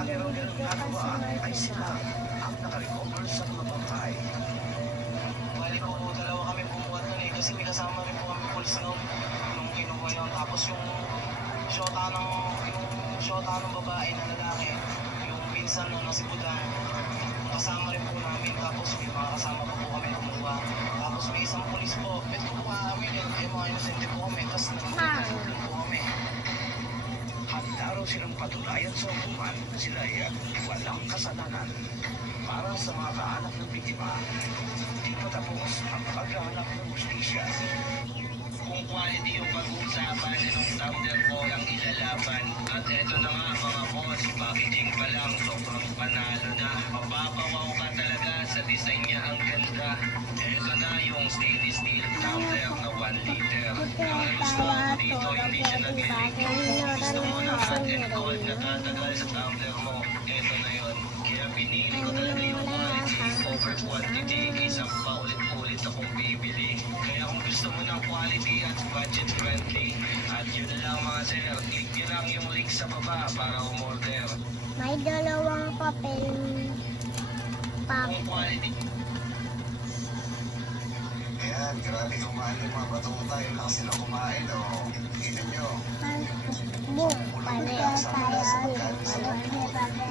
kanilang ginagawa ay sila ang nakarecover sa mga bangkay. Bali po, dalawa kami bumuhat nun eh. Kasi may kasama rin po kami pulis noon. Nung kinuha yun. Tapos yung shota ng babae na lalaki. Yung pinsan na si Budang. Kasama rin po namin. Tapos may mga kasama pa po kami kumuha. Tapos may isang pulis po. Ito po kami. Mga inosente po kami. Tapos nagpapalagay po kami. Handa raw silang patunayan sa hukuman na sila ay walang kasalanan. Para sa mga kaanak ng biktima, di pa tapos ang paghahanap ng justisya. Kung quality yung pag-uusapan ng tumbler ko ang ilalaban. At eto na nga mga boss, packaging pa lang, sobrang panalo na. Mapapawaw ka talaga sa design niya, ang ganda. Eto na yung stainless steel tumbler na 1 liter. Ang gusto ko dito, hindi siya nag-leak. Gusto mo na hot and cold na tatagal sa tumbler mo. Eto na yun. Kaya pinili ko talaga yung quality over quantity. Kaysa paulit-ulit akong bibili. Kaya kung gusto mo ng quality at budget friendly, at yun na lang mga sir, click nyo lang yung link sa baba para umorder. May dalawang papel pack. Kung quality, Ayan, grabe kumain yung mga batuta. Yun lang sila kumain. O, tingnan nyo. Book pala tayo.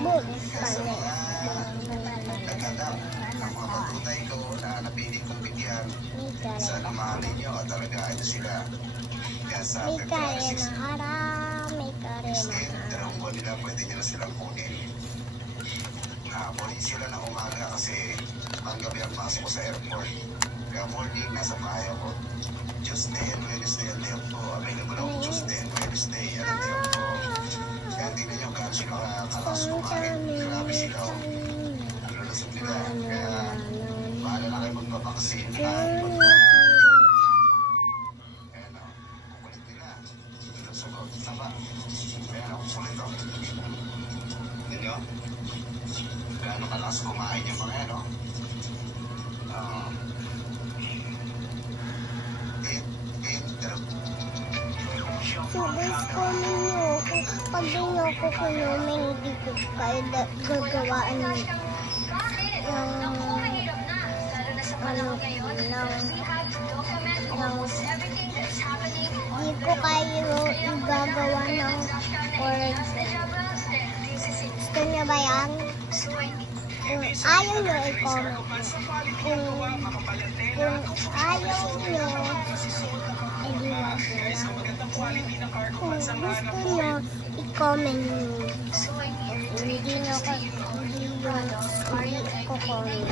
Book pala. Nagkadap ang mga batutay ko na napili kong bigyan. Sana mahalin nyo. Talaga ito sila. Kaya sa May February kare 16, na ara. May kare na dalawang buwan nila, pwede nyo na silang kunin. Nakakunin sila ng umaga kasi panggabi ang pasok ko sa airport. Kaya morning, nasa bahay ako. Tuesday and Wednesday ang day off ko. Available ako Tuesday and Wednesday. Yan ang day off ko. Kaya tingnan nyo kung sila kalakas kumain. Grabe sila. Ang lulusog nila. Kaya bahala na kayo magpapaksin. Ayan o. Kukulit nila. Lulusog. Tama. Ayan o. Kukulit o. Tingnan nyo. Gaano kalakas kumain yung mga yan o. So guys, comment nyo pag di nyo ko kunumin, hindi ko kayo gagawaan ng hindi ko kayo igagawa ng words. Gusto nyo ba yan? Kung ayaw nyo, i-comment. Kung ayaw nyo, hindi na kung gusto nyo, i-comment nyo. Hindi ko comment.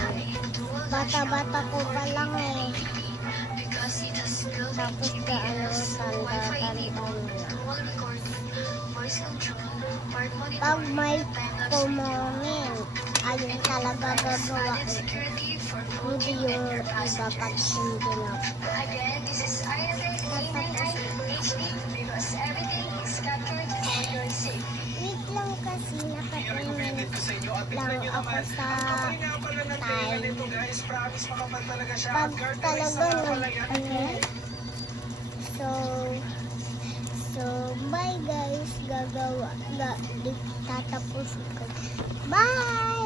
Bata-bata ko pa lang eh. Tapos ka tanda-tanda na. Pag may comment, ayun talaga gagawa. Hindi yung iba pag hindi na. Wait lang kasi nakatingin lang ako sa time. Pag talaga so bye guys, tatapos ko. Bye!